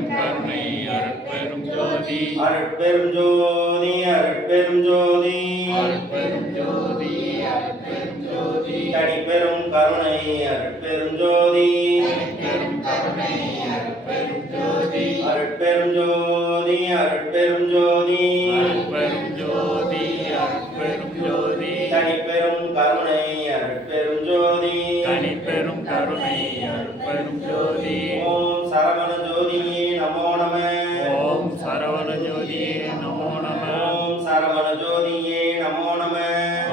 அருட்பெரும் கருணை அருட்பெரும் ஜோதி அருட்பெரும் ஜோதி அருட்பெரும் ஜோதி அருட்பெரும் ஜோதி அருட்பெரும் ஜோதி தனிப்பெரும் கருணை அருட்பெரும் ஜோதி பெரும் கருணை அருட்பெரும் ஜோதி அருட்பெரும் ஜோதி அருட்பெரும் ஜோதி அருட்பெரும் ஜோதி அருட்பெரும் ஜோதி தனிப்பெரும் கருணை அருட்பெரும் ஜோதி தனிப்பெரும் கருணை அருட்பெரும் ஜோதி ஓம் சரவண ஜோதியே நமோ நம ஓம் சரவண ஜோதியே நமோ நம ஓம் சரவண ஜோதியே நமோ நம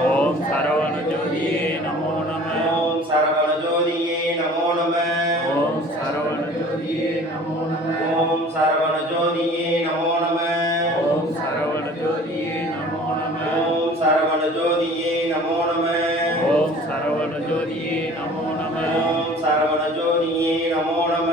ஓம் சரவண ஜோதியே நமோ நம ஓம் சரவண ஜோதியே நமோ நம ஓம் சரவண ஜோதியே நமோ நம ஓம் சரவண ஜோதியே நமோ நம ஓம் சரவண ஜோதியே நமோ நம ஓம் சரவண ஜோதியே நமோ நம ஓம் சரவண ஜோதியே நமோ நம ஓம் சரவண ஜோதியே நமோ நம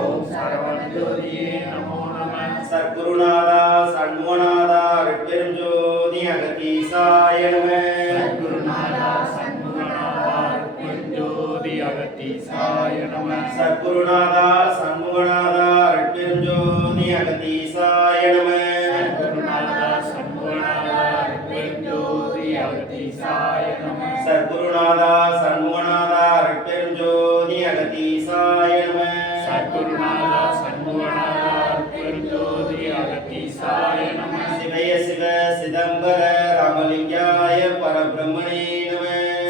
ஓம் சரவண ஜோதியே நமோ நம சத்குருநாதா சண்முகநாதா அருட்பெரும் ஜோதி அகத்தீசாய நம சத்குருநாதா சண்முகநாதா அருட்பெரும் ஜோதி அகத்தீசாய நம சத்குருநாதா சண்முகநாதா அருட்பெரும் ஜோதி அகத்தீசாய நம சத்குருநாதா சண்முகநாதா அருட்பெரும் ஜோதி அகத்தீசாய நம சத்குருநாதா சண்முகநாதா அருட்பெரும் ஜோதி அகத்தீசாய நம சத்குருநாதா சண்முகநாதா அருட்பெரும் ஜோதி அகத்தீசாய நம சிவய சிவ சிதம்பர ராமலிங்காய பரபிரம்மணே நம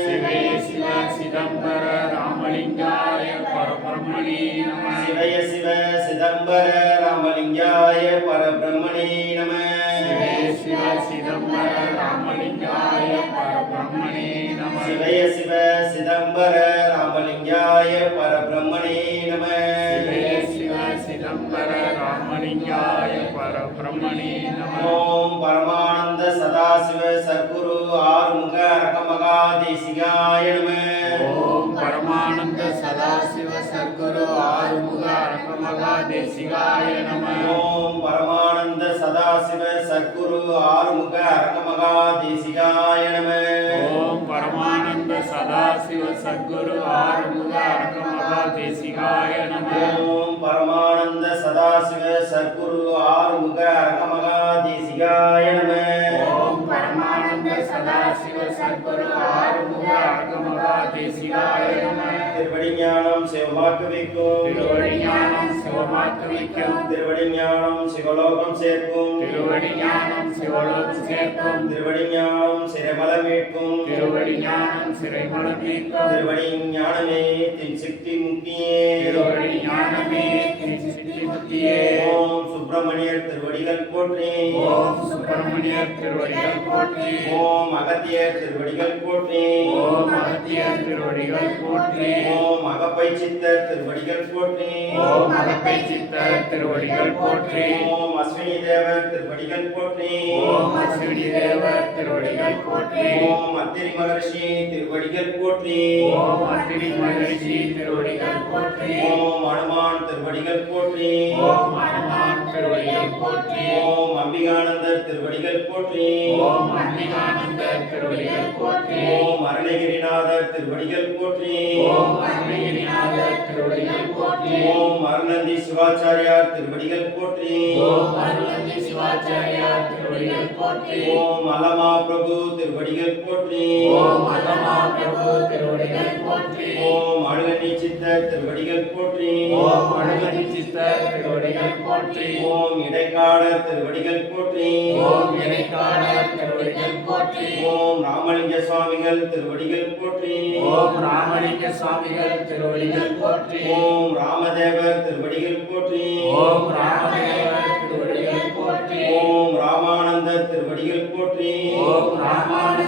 சிவய சிவ சிதம்பர ராமலிங்காய பரபிரம்மணே நம சிவய சிவ சிதம்பர ராமலிங்காய பரபிரம்மணே நம சிவய சிவ சிதம்பர ராமலிங்காய பரபிரம்மணே நம சிவய சிவ சிதம்பர ராமலிங்காய பரபிரம்மணே நம சிவய சிவ சிதம்பர ராமலிங்காய பரபிரம்மணே நம ஓம் பரமானந்த சதாசிவ சத்குரு ஆறுமுக அரகமகா தேசிகாய நம ஓம் பரமானந்த சதாசிவ சர்க்குரு ஆறுமுக அரகமகா தேசிகாய நம ஓம் பரமானந்த சதாசிவ சத்குரு ஆறுமுக அரகமகா தேசிகாய நம ஓம் பரமானந்த சதாசிவ சத்குரு ஆறுமுக அரகமகா தேசிகாய நம ஓம் பரமானந்த சதாசிவ சத்குரு ஆறுமுக அரகமகா தேசிகாய நம ஓம் பரமானந்த சதாசிவ சத்குரு ஆறுமுக அரகமகா தேசிகாய நம திருவடி ஞானம் சிவமாக்க வைக்கும் திருவடி ஞானம் சிவமாக்கு வைக்கும் திருவடி ஞானம் சிவலோகம் சேர்க்கும் திருவடி ஞானம் சிவலோகம் சேர்க்கும் திருவடி ஞானம் சிறைமல மீட்கும் திருவடி ஞானம் சிறைமலம் நீக்கும் திருவடி ஞானமே தின் சித்தி முக்தியே திருவடி ஞானமே சித்தி முத்தியே ஓம் சுப்பிரமணியர் திருவடிகள் போற்றி ஓம் சுப்பிரமணியர் திருவடிகள் போற்றி ஓம் அகத்தியர் திருவடிகள் போற்றி ஓம் அகத்தியர் திருவடிகள் போற்றி ஓம் அகப்பை சித்தர் திருவடிகள் போற்றி ஓம் அகப்பை சித்தர் திருவடிகள் போற்றி ஓம் அஸ்வினி தேவர் திருவடிகள் போற்றி ஓம் அஸ்வினி தேவர் திருவடிகள் போற்றி ஓம் அத்திரி மகர்ஷி திருவடிகள் போற்றி ஓம் அத்திரி மகரிஷி திருவடிகள் போற்றி ஓம் அனுமான் திருவடிகள் போற்றி ஓம் அனுமான் திருவடிகள் போற்றி ஓம் அம்பிகானந்தர் திருவடிகள் போற்றி ஓம் அம்பிகானந்தர் திருவடிகள் போற்றி ஓம் அருணகிரிநாதர் திருவடிகள் போற்றி ஓம் அருணகிரிநாதர் திருவடிகள் போற்றி ஓம் அருணந்தி சிவாச்சாரியார் திருவடிகள் போற்றி ஓம் அருணந்தி சிவாச்சாரியார் திருவடிகள் போற்றி ஓம் அலமா பிரபு திருவடிகள் போற்றி ஓம் அலமா பிரபு திருவடிகள் போற்றி ஓம் அழுகனி சித்தர் திருவடிகள் போற்றி ஓம் அழகதி சித்தர் திருவடிகள் போற்றி ஓம் இடைக்காடர் திருவடிகள் போற்றி ஓம் இறைக்காடர் திருவடிகள் போற்றி ஓம் ராமலிங்க சுவாமிகள் திருவடிகள் போற்றி ஓம் ராமலிங்க சுவாமிகள் திருவடிகள் போற்றி ஓம் ராமதேவர் திருவடிகள் போற்றி ஓம் ராமதேவர் திருவடிகள் போற்றி ஓம் ராமானந்தர் திருவடிகள் போற்றி ஓம் ராமானந்தர்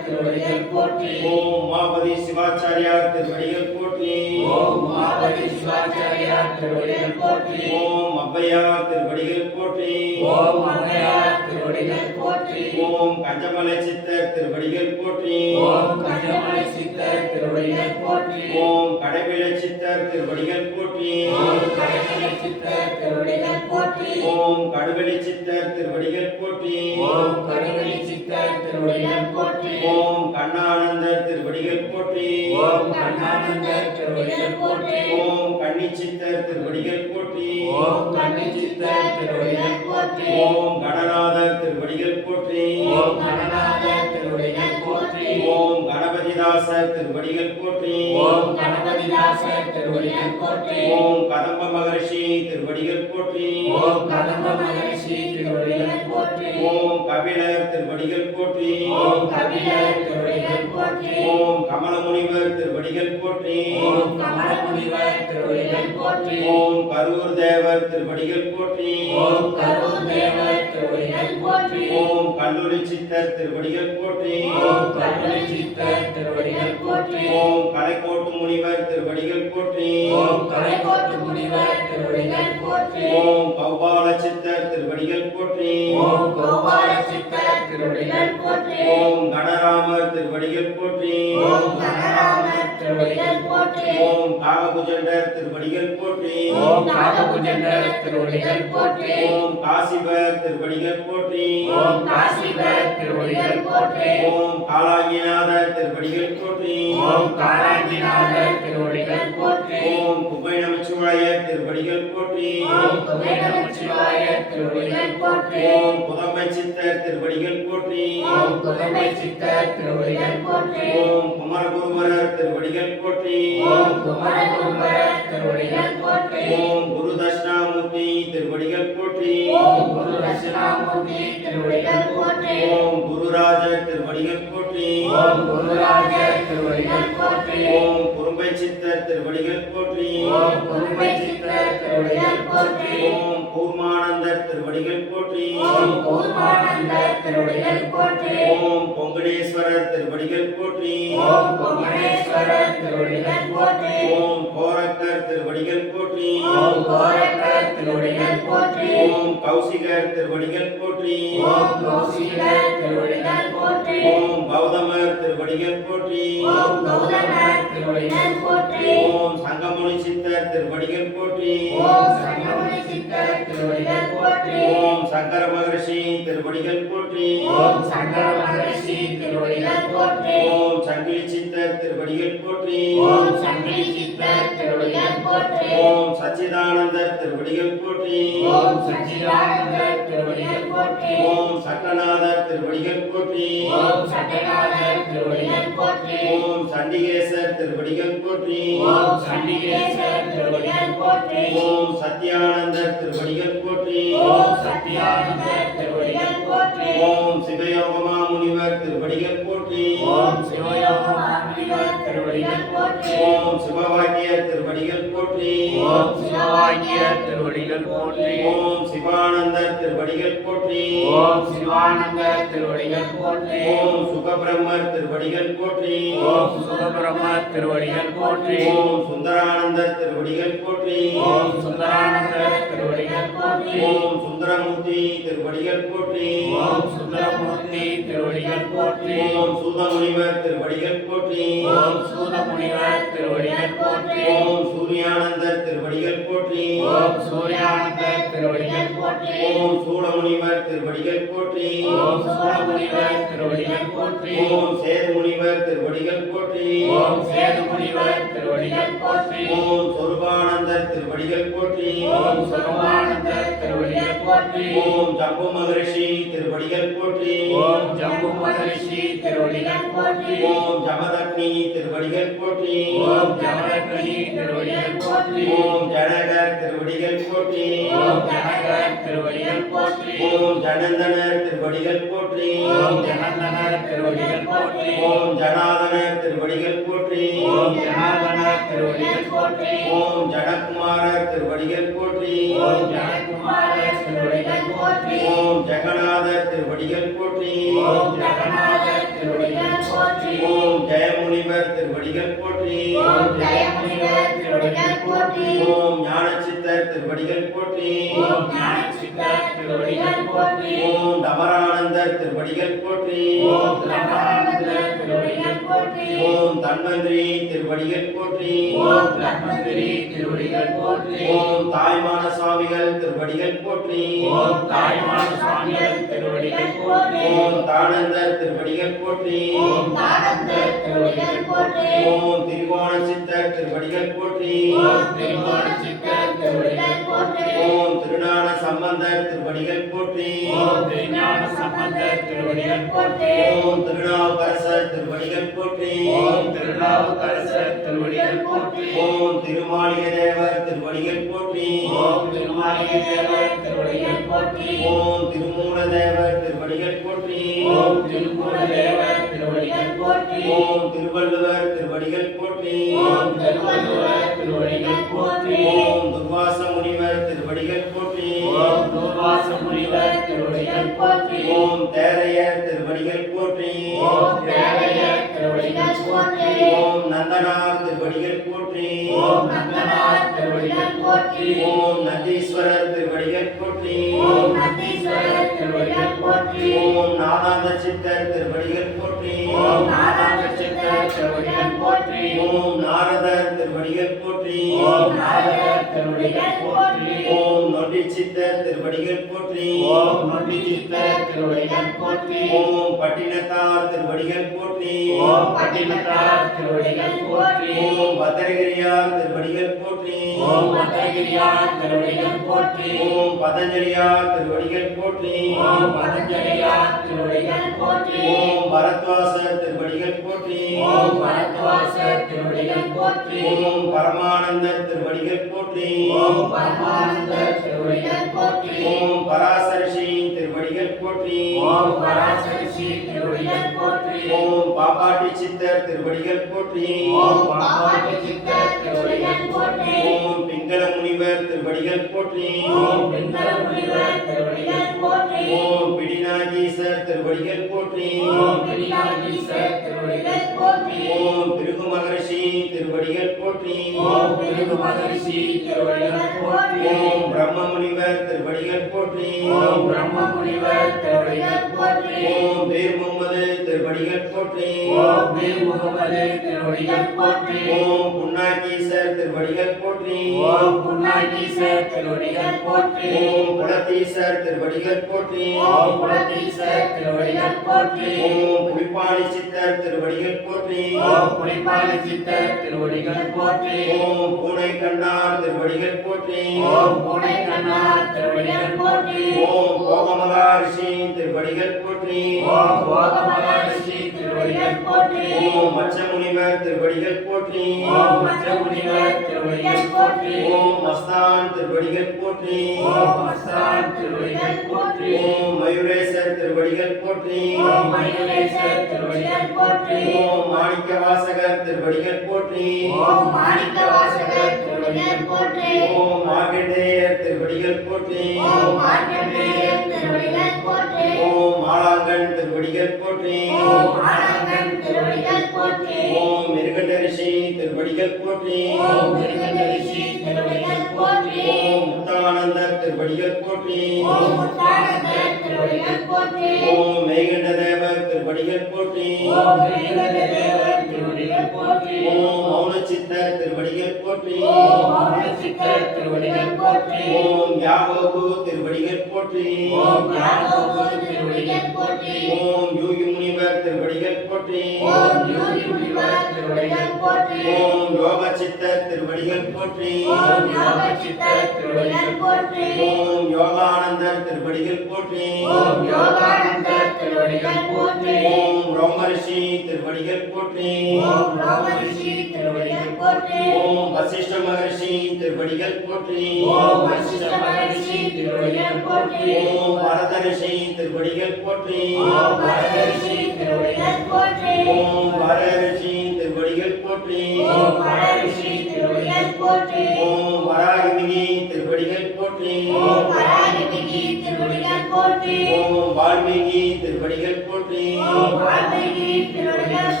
திருவடிகள் போற்றி ஓம் உமாபதி சிவாச்சாரியார் திருவடிகள் போற்றி ஓம் உமாபதி சிவாச்சாரியார் திருவடிகள் போற்றி ஓம் ஔவையார் திருவடிகள் போற்றி ஓம் அவ்வையார் திருவடிகள் போற்றி ஓம் கஞ்சமலை சித்தர் திருவடிகள் போற்றி ஓம் கஞ்சமலை சித்தர் திருவடிகள் போற்றி ஓம் கடைவிளை சித்தர் திருவடிகள் போற்றி ஓம் கடைமலை சித்தர் திருவடிகள் போற்றி ஓம் கடுவெளி சித்தர் திருவடிகள் போற்றி ஓம் கடுவெளி சித்தர் திருவடிகள் போற்றி ஓம் கண்ணானந்தர் திருவடிகள் போற்றி ஓம் கண்ணானந்தர் திருவடிகள் போற்றி ஓம் கண்ணி கன்னிச்சித்தர் திருவடிகள் போற்றி ஓம் கன்னிச்சித்தர் திருவடிகள் போற்றி ஓம் கணநாதர் திருவடிகள் போற்றி ஓம் கணநாதர் திருவடிகள் போற்றி ஓம் கணபதிதாசர் திருவடிகள் போற்றி ஓம் கணபதிதாசர் திருவடிகள் போற்றி ஓம் கதம்ப மகர்ஷி திருவடிகள் போற்றி ஓம் கதம்ப மகரிஷி திருவடிகள் போற்றி ஓம் கபிலர் திருவடிகள் போற்றி ஓம் கபிலர் திருவடிகள் போற்றி ஓம் கமலமுனிவர் திருவடிகள் போற்றி ஓம் கமலமுனிவர் திருவடிகள் போற்றி ஓம் கரூர் தேவர் திருவடிகள் போற்றி ஓம் கரூர் தேவர் திருவடிகள் போற்றி ஓம் கல்லூரி சித்தர் திருவடிகள் போற்றி ஓம் கல்லுரை சித்தர் திருவடிகள் போற்றி ஓம் கலைக்கோட்டு முனிவர் திருவடிகள் போற்றி ஓம் கலைக்கோட்டு முனிவர் திருவடிகள் போற்றி ஓம் கௌபால சித்தர் திருவடிகள் போற்றி ஓம் கோபால சித்தர் திருவடிகள் போற்றி ஓம் கணராமர் திருவடிகள் போற்றி ஓம் கனராமர் திருவடிகள் போற்றி ஓம் காகபுஜண்டர் திருவடிகள் போற்றி ஓம் காகபுஜண்டர் திருவடிகள் போற்றி ஓம் காசிபர் திருவடிகள் போற்றி ஓம் காசிவர் திருவடிகள் போற்றி ஓம் காலாங்கிநாதர் திருவடிகள் போற்றி ஓம் காலாங்கிநாதர் திருவடிகள் போற்றி ஓம் குபை நமச்சிவாயர் திருவடிகள் போற்றி ஓம் குபேரமச்சிவாய திருவடிகள் போற்றி ஓம் புதம்பை சித்தர் திருவடிகள் போற்றி ஓம் குதம்பை சித்தர் திருவடிகள் போற்றி ஓம் குமரகுருவரர் திருவடிகள் போற்றி ஓம் குமரகுருவர் திருவடிகள் போற்றி ஓம் குரு தட்சிணாமூர்த்தி திருவடிகள் போற்றி ஓம் குரு தட்சிணாமூர்த்தி திருவடிகள் போற்றி ஓம் குருராஜர் திருவடிகள் போற்றி ஓம் குருராஜர் திருவடிகள் போற்றி ஓம் குறும்பை சித்தர் திருவடிகள் போற்றி ஓம் குரும்பை சித்தர் திருவடிகள் போற்றி ஓம் கூர்மானந்தர் திருவடிகள் போற்றி ஓம் கூர்மானந்தர் திருவடிகள் போற்றி ஓம் பொங்கடேஸ்வரர் திருவடிகள் போற்றி ஓம் பொங்கணேஸ்வரர் திருவடிகள் போற்றி ஓம் கோரக்கர் திருவடிகள் போற்றி ஓம் கோரக்கர் திருவடிகள் போற்றி ஓம் கௌசிகர் திருவடிகள் போற்றி ஓம் கௌசிகர் திருவடிகள் போற்றி ஓம் கௌதமர் திருவடிகள் போற்றி ஓம் கௌதமர் திருவடிகள் போற்றி ஓம் சங்கமுனி சித்தர் திருவடிகள் போற்றி ஓம் சங்கமுனி சித்தர் திருவடிகள் போற்றி ஓம் சங்கர மகர்ஷி திருவடிகள் போற்றி ஓம் சங்கர மகரிஷி திருவடிகள் போற்றி ஓம் சங்கிலி சித்தர் திருவடிகள் போற்றி ஓம் சங்கிலி சித்தர் திருவடிகள் போற்றி ஓம் சச்சிதானந்தர் திருவடிகள் போற்றி ஓம் சச்சிதானந்தர் திருவடிகள் போற்றி ஓம் சக்கநாதர் திருவடிகள் போற்றி ஓம் சத்யநாதர் திருவடிகள் போற்றி ஓம் சண்டிகேசர் திருவடிகள் போற்றி ஓம் சண்டிகேசர் திருவடிகள் போற்றி ஓம் சத்யானந்தர் திருவடிகள் போற்றி ஓம் சத்யானந்தர் திருவடிகள் போற்றி ஓம் சிவயோகமா முனிவர் திருவடிகள் போற்றி ஓம் சிவயோக மாமுனிவர் திருவடிகள் போற்றி ஓம் சிவவாக்கியர் திருவடிகள் போற்றி ஓம் சிவவாக்கியர் திருவடிகள் போற்றி ஓம் சிவானந்தர் திருவடிகள் போற்றி ஓம் சிவானந்தர் திருவடிகள் போற்றி ஓம் சுகபிரம்மர் திருவடிகள் போற்றி ஓம் சுகபிரம்மர் திருவடிகள் போற்றி ஓம் சுந்தரானந்தர் திருவடிகள் போற்றி ஓம் சுந்தரானந்தர் திருவடிகள் போற்றி ஓம் சுந்தரமூர்த்தி திருவடிகள் போற்றி ஓம் சுந்தரமூர்த்தி திருவடிகள் போற்றி ஓம் சூதமுனிவர் திருவடிகள் போற்றி ஓம் சூதமுனிவர் திருவடிகள் போற்றி ஓம் சூரியானந்தர் திருவடிகள் போற்றி ஓம் சூர்யானந்தர் திருவடிகள் போற்றி ஓம் சூலமுனிவர் திருவடிகள் போற்றி ஓம் சூலமுனிவர் திருவடிகள் போற்றி ஓம் சேதுமுனிவர் திருவடிகள் போற்றி ஓம் சேதுமுனிவர் திருவடிகள் போற்றி ஓம் சொருபானந்தர் திருவடிகள் போற்றி ஓம் சொருபானந்தர் திருவடிகள் போற்றி ஓம் ஜம்பு மகரிஷி திருவடிகள் போற்றி ஓம் ஜம்பு மகரிஷி திருவடிகள் போற்றி ஓம் ஜமதக்னி திருவடிகள் போற்றி ஓம் ஜமதக்னி திருவடிகள் போற்றி ஓம் ஜனகர் திருவடிகள் போற்றி ஓம் ஜனகர் திருவடிகள் போற்றி ஓம் ஜனந்தனர் திருவடிகள் போற்றி ஓம் ஜனந்தனர் திருவடிகள் போற்றி ஓம் ஜனாதனர் திருவடிகள் போற்றி ஓம் ஜனார்தனர் திருவடிகள் போற்றி ஓம் ஜனகுமாரர் திருவடிகள் போற்றி ஓம் ஜனகுமாரர் திருவடிகள் போற்றி ஓம் ஜெகநாதர் திருவடிகள் போற்றி ஓம் ஜெகநாதர் திருவடிகள் போற்றி ஓம் ஜெயமுனிவர் திருவடிகள் போற்றி ஓம் ஜெயமுனிவர் திருவடிகள் போற்றி ஓம் ஞானச்சித்தர் திருவடிகள் போற்றி ஓம் ஞானசித்தர் சித்தர் திருவடிகள் போற்றி. ஓம் டமரானந்தர் திருவடிகள் போற்றி. ஓம் தமரானந்தர் திருவடிகள் போற்றி. ஓம் தன்வந்திரி திருவடிகள் போற்றி. ஓம் தன்வந்திரி திருவடிகள் போற்றி. ஓம் தாய்மான சுவாமிகள் திருவடிகள் போற்றி. ஓம் தாய்மான சுவாமிகள் திருவடிகள் போற்றி. ஓம் தானந்தர் திருவடிகள் போற்றி. ஓம் தானந்தர் திருவடிகள் போற்றி. ஓம் திரிகோண சித்தர் திருவடிகள் போற்றி. ஓம் திரிகோண சித்தர் திருவடிகள் போற்றி. ஓம் திருஞான சம்பந்தர் திருவடிகள் போற்றி. ஓம் திருஞான சம்பந்தர் திருவடிகள் போற்றி. ஓம் திருநாவுக்கரசர் திருவடிகள் போற்றி. ஓம் திருநாவுக்கரசர் திருவடிகள் போற்றி. ஓம் திருமாளிகை தேவர் திருவடிகள் போற்றி. ஓம் திருமாளிகை தேவர் திருவடிகள் போற்றி. ஓம் திருமூல தேவர் திருவடிகள் போற்றி. ஓம் திருமூல தேவர் திருவடிகள் போற்றி. ஓம் திருவள்ளுவர் திருவடிகள் போற்றி. ஓம் திருவள்ளுவர் திருவடிகள் போற்றி. ஓம் துர்வாச முனிவர் திருவடிகள் போற்றி. ஓம் துர்வாச முனிவர் திருவடிகள் போற்றி. ஓம் தேரையர் திருவடிகள் போற்றி. ஓம் தேரையர் திருவடிகள் போற்றி. ஓம் நந்தனார் திருவடிகள் போற்றி. ஓம் நந்தனார் திருவடிகள் போற்றி. ஓம் நந்தீஸ்வரர் திருவடிகள் போற்றி. ஓம் நந்தீஸ்வரர் திருவடிகள் போற்றி. ஓம் நாதாந்த சித்தர் திருவடிகள் போற்றி. ஓம் நாதாந்த சித்தர் திருவடிகள் போற்றி. ஓம் நாரதர் திருவடிகள் போற்றி. ஓம் நாரதர் திருவடிகள் போற்றி. ஓம் நொண்டி சித்தர் திருவடிகள் போற்றி. ஓம் நொண்டி சித்தர் திருவடிகள் போற்றி. ஓம் பட்டினத்தார் திருவடிகள் போற்றி. ஓம் பட்டினத்தார் திருவடிகள் போற்றி. ஓம் பத்திரகிரியார் திருவடிகள் போற்றி. ஓம் பத்திரகிரியார் திருவடிகள் போற்றி. ஓம் பதஞ்சலியார் திருவடிகள் போற்றி. ஓம் பதஞ்சலியார் திருவடிகள் போற்றி. ஓம் பரத்வாசர் திருவடிகள் போற்றி. ஓம் பரத்வாசர் திருவடிகள் போற்றி. ஓம் பரமானந்தர் திருவடிகள் போற்றி. ஓம் பரமானந்தர் திருவடிகள் போற்றி. ஓம் பராசரிஷி திருவடிகள் போற்றி. ஓம் பராசரிஷி திருவடிகள் போற்றி. ஓம் பாப்பாட்டி சித்தர் திருவடிகள் போற்றி. ஓம் பாப்பாட்டி சித்தர் திருவடிகள் போற்றி. ஓம் பிங்கள முனிவர் திருவடிகள் போற்றி. ஓம் பிங்கள முனிவர் திருவடிகள் போற்றி. ஓம் பிடிநாகீசர் திருவடிகள் போற்றி. ஓம் பிடிநாகீசர் திருவடிகள் போற்றி. ஓம் பிருகு மகரிஷி திருவடிகள் போற்றி. ஓம் பிருகு மகரிஷி திருவடிகள் போற்றி. ஓம் பிரம்ம முனிவர் திருவடிகள் போற்றி. ஓம் பிரம்ம முனிவர் திருவடிகள் போற்றி. ஓம் பேர் முகமது திருவடிகள் போற்றி. ஓம் மீர் முகமது திருவடிகள் போற்றி. ஓம் புன்னாகீசர் திருவடிகள் போற்றி. ஓம் புன்னாகீசர் திருவடிகள் போற்றி. ஓம் குலத்தீசர் திருவடிகள் போற்றி. ஓம் குலத்தீசர் திருவடிகள் போற்றி. ஓம் புலிப்பாணி சித்தர் திருவடிகள் போற்றி. ஓம் புலிப்பாணி சித்தர் திருவடிகள் போற்றி. ஓம் பூனை கண்ணார் திருவடிகள் போற்றி. ஓம் பூனை கண்ணார் திருவடிகள் போற்றி. ஓம் போகமகாரிஷி திருவடிகள் போற்றி. ஓம் போக மகரிஷி திருவடிகள் போற்றி. ஓம் மச்ச முனிவர் திருவடிகள் போற்றி. ஓம் மச்ச முனிவர் திருவடிகள் போற்றி. ஓம் மஸ்தான் திருவடிகள் போற்றி. ஓம் மஸ்தான் திருவடிகள் போற்றி. ஓம் மயூரேசர் திருவடிகள் போற்றி. ஓம் மயூரேசர் திருவடிகள் போற்றி. ஓம் மாணிக்க வாசகர் திருவடிகள் போற்றி. ஓம் மாணிக்க வாசகர் திருவடிகள் போற்றி. ஓம் மார்க்கண்டேயர் திருவடிகள் போற்றி. ஓம் மார்க்கண்டேயர் திருவடிகள் போற்றி. ஓம் மாலாங்கன் திருவடிகள் போற்றி. ஓம் ஆனந்தன் திருவடிகள் போற்றி. ஓம் மிருகண்டரிஷி திருவடிகள் போற்றி. ஓம் மிருகண்டரிஷி திருவடிகள் போற்றி. ஓம் முத்தானந்தர் திருவடிகள் போற்றி. ஓம் முத்தானந்தர் திருவடிகள் போற்றி. ஓம் மெய்கண்ட தேவர் திருவடிகள் போற்றி. ஓம் மேகண்ட தேவர் திருவடிகள் போற்றி. ஓம் மௌனச்சித்தர் திருவடிகள் போற்றி. ஓம் மௌனசித்தர் திருவடிகள் போற்றி. ஓம் யாகோபு திருவடிகள் போற்றி. ஓம் யாகோபு திருவடிகள் போற்றி. ஓம் யூகி முனிவர் திருவடிகள் போற்றி. ஓம் யோகி முனிவர் திருவடிகள் போற்றி. ஓம் யோகச்சித்தர் திருவடிகள் போற்றி. ஓம் யோகசித்தர் திருவடிகள் போற்றி. ஓம் யோகானந்தர் திருவடிகள் போற்றி. ஓம் யோகானந்தர் திருவடிகள் போற்றி. ஓம் ரோமரிஷி திருவடிகள் போற்றி. ஓம் ரோமரிஷி திருவடிகள் போற்றி. ஓம் வசிஷ்ட மகரிஷி திருவடிகள் போற்றி. ஓம் வசிஷ்ட மகரிஷி திருவடிகள் போற்றி. ஓம் பரதரிஷி திருவடிகள் போற்றி. ஓம் பரதரிஷி திருவடிகள் போற்றி. ஓம் வரரிஷி திருவடிகள் போற்றி. ஓம் பரரிஷி திருவடிகள் போற்றி. ஓம் வராகிமிகி திருவடிகள் போற்றி. ஓம் வராகிமிகி திருவடிகள் போற்றி. ஓம் வால்மீகி திருவடிகள் போற்றி. ஓம் வால்மீகி திருவடிகள்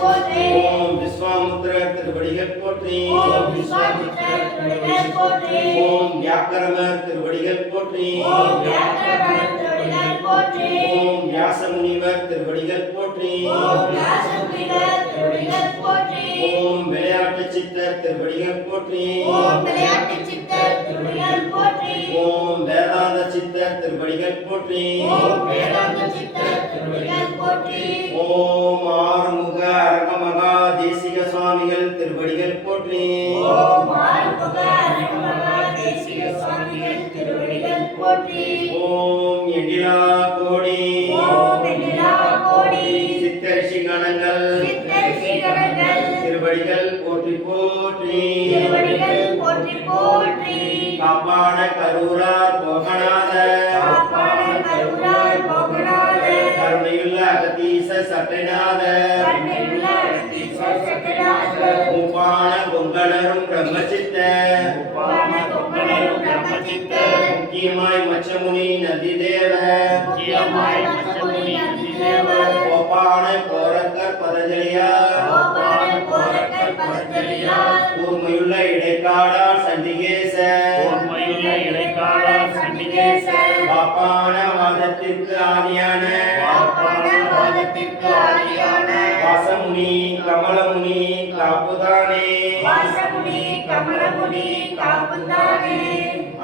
போற்றி. ஓம் விஸ்வாமுத்திர திருவடிகள் போற்றி. ஓம் விஸ்வாமித்திர திருவடிகள் திருவடிகள் போற்றி. ஓம் வியாக்கரமர் திருவடிகள் போற்றி. ஓம் வியாக்கரமர் திருவடிகள் போற்றி. ஓம் வியாசமுனிவர் திருவடிகள் போற்றி. ஓம் வியாசமுனிவர் திருவடிகள் போற்றி. ஓம் விளையாட்டு சித்தர் திருவடிகள் போற்றி. ஓம் விளையாட்டு சித்தர் திருவடிகள் போற்றி. ஓம் வேதாந்த சித்தர் திருவடிகள் போற்றி. ஓம் வேதாந்த சித்தர் திருவடிகள் போற்றி. ஓம் ஆறுமுக அரங்கமகா தேசிக சுவாமிகள் திருவடிகள் போற்றி. ஓம் ஆறுமுக அரங்கமகா தேசிக சுவாமிகள் திருவடிகள் போற்றி. ஓம் எண்ணிலா கோடி ஓம் எண்ணிலா கோடி சித்தரிஷி கணங்கள் சித்தரிஷி கணங்கள் திருவடிகள் போற்றி போற்றி. திருவடிகள் போற்றி போற்றி. காப்பான கரூரார் போகநாதர் காப்பான கருணார் போகநாதர் கருணையுள்ள அகதீச சட்டைநாதர் கருணையுள்ள அகத்தீஸ்வர் சக்கரநாதர் மூப்பான பொங்கலரும் பிரம்மசித்தர் உப்பான கொங்கணரும் பிரம்மசித்தர் முக்கியமாய் மச்சமுனி நந்திதேவர் முக்கியமாய் மச்சமுனி நந்திதேவர் கோப்பான கோரக்கர் பதஞ்சலியார் கோபால கோரக்கர் பதஞ்சலியார் கூர்மையுள்ள இடைக்காடார் சண்டிகேசர் உண்மையுள்ள இடைக்காலர் சண்டிகேசர் பாப்பான வாதத்திற்கு ஆதியான பாப்பான வாதத்திற்கு ஆதியான வாசமுனி கமலமுனி காப்புதானே. வாசமுனி கமலமுனி காப்புந்தானே.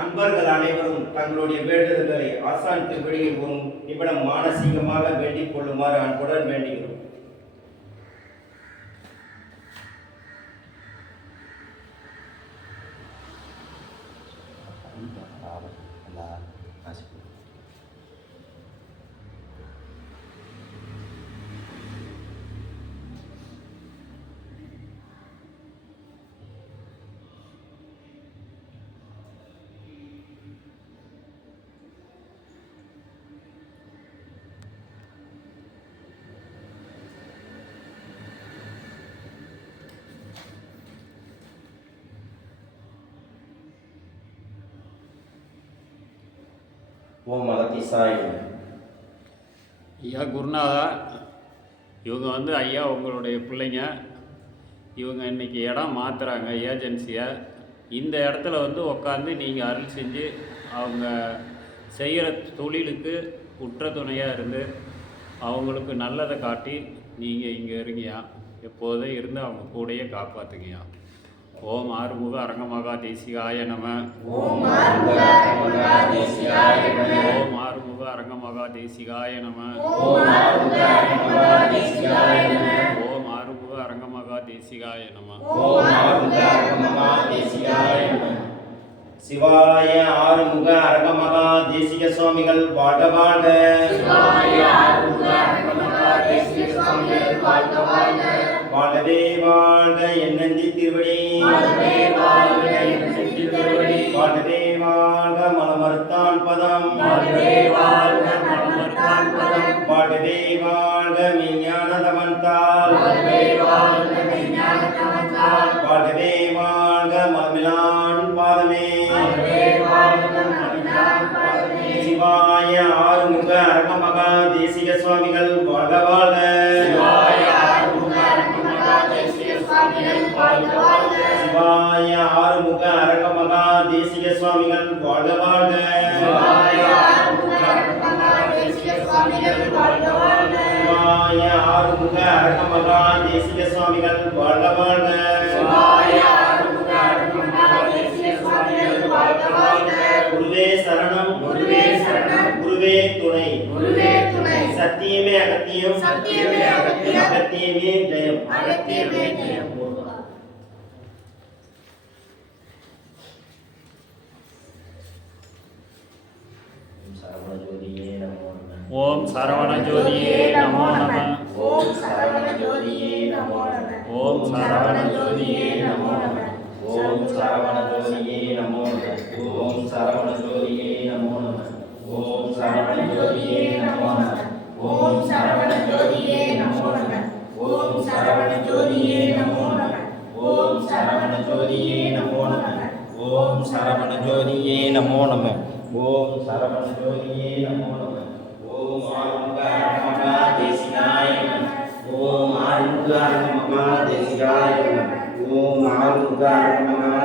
அன்பர்கள் அனைவரும் தங்களுடைய வேண்டுதல்களை ஆசான் திருவடியில் ஒரு நிமிடம் மானசீகமாக வேண்டிக் கொள்ளுமாறு அன்புடன் வேண்டுகிறோம். ஓம் அகத்தீசாய நமः. ஐயா குருநாதா, இவங்க வந்து ஐயா உங்களுடைய பிள்ளைங்க. இவங்க இன்றைக்கி இடம் மாற்றுறாங்க ஏஜென்சியை. இந்த இடத்துல வந்து உட்காந்து நீங்கள் அருள் செஞ்சு அவங்க செய்கிற தொழிலுக்கு உற்ற துணையாக இருந்து அவங்களுக்கு நல்லதை காட்டி நீங்கள் இங்கே இருங்கய்யா. எப்போதும் இருந்து அவங்க கூடயே காப்பாற்றுங்கய்யா. ஓம் ஆறுமுக அரங்கமகா தேசிகாய நம. ஓம் ஆறுமுக அரங்கமகா தேசிகாய நம. ஓம் ஆறுமுக அரங்கமகா தேசிகாய நம. ஓம் ஆறுமுக அரங்கமகா தேசிகாய நம. ஓம் ஆறுமுக அரங்கமகா தேசிகாய நம. ஓம் ஆறுமுக அரங்கமகா தேசிகாய நம. சிவாய ஆறுமுக அரங்கமகா தேசிக சுவாமிகள் வாழ்க வாழ்க. சிவாய ஆறுமுக அரங்கமகா தேசிக சுவாமிகள் வாழ்க வாழ்க. வாழ்கவே வாழ்க என்னந்தி திருவடி. வாழ்கவே வாழ்க என்னந்தி திருவடி. வாழ்கவே வாழ்க மலமறுத்தான் பதம். வாழ்கவே வாழ்க மலமறுத்தான் பதம். வாழ்கவே வாழ்க மெய்ஞானதவந்தாள். வாழ்கவே வாழ்க மெய்ஞான தவத்தால். வாழ்கவே வாழ்க மலமிலான் பாதமே. வாழ்கவே வாழ்க மலமிலான் பாதமே. சிவாய ஆறுமுக அரங்கமகா தேசிக சுவாமிகள் வாழ்க வாழ்க. சிவாய ஆறுமுக அரங்கமகா தேசிக சுவாமிகள் வாழ்க வாழ்க. சிவாய ஆறுமுக அரங்கமகா தேசிக சுவாமிகள் வாழ்க வாழ்க. சிவாய ஆறுமுக அரங்கமகா தேசிக சுவாமிகள் வாழ்க வாழ்க. சிவாய ஆறுமுக அரங்கமகா தேசிக சுவாமிகள் வாழ்க வாழ்க. சிவாய ஆறுமுக அரங்கமகா தேசிக சுவாமிகள் வாழ்க வாழ்க. குருவே சரணம். குருவே சரணம். குருவே துணை. குருவே துணை. சத்தியமே அகத்தியம். சத்தியமே அகத்தியம். அகத்தியமே ஜெயம். அகத்தியமே ஜெயம். ஓம் சரவண ஜோதியே நமோ நம. ஓம் சரவண ஜோதியே நமோ நம. ஓம் சரவண ஜோதியே நமோ நம. ஓம் சரவண ஜோதியே நமோ நம. ஓம் சரவண ஜோதியே நமோ நம. ஓம் சரவண ஜோதியே நமோ நம. ஓம் சரவண ஜோதியே நமோ நம. ஓம் சரவண ஜோதியே நமோ நம. ஓம் சரவண ஜோதியே நமோ நம. ஓம் சரவண ஜோதியே நமோ நம. ஓம் சரவண ஜோதியே நமோ நம. ஓம் ஆறுமுக அரங்கமகா தேசிகாய நம. ஓம் ஆறுமுக அரங்கமகா தேசிகாய நம. ஓம் ஆறுமுக அரங்கமகா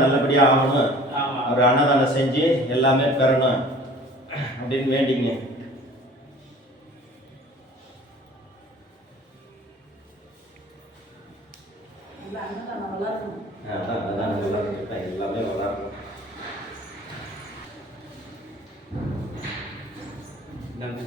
நல்லபடியா ஆகணும், அவர் அன்னதானம் செஞ்சு எல்லாமே பெறணும் அப்படின்னு வேண்டிங்க. அதான் நல்லா இருக்கட்டும், எல்லாமே வளரணும்.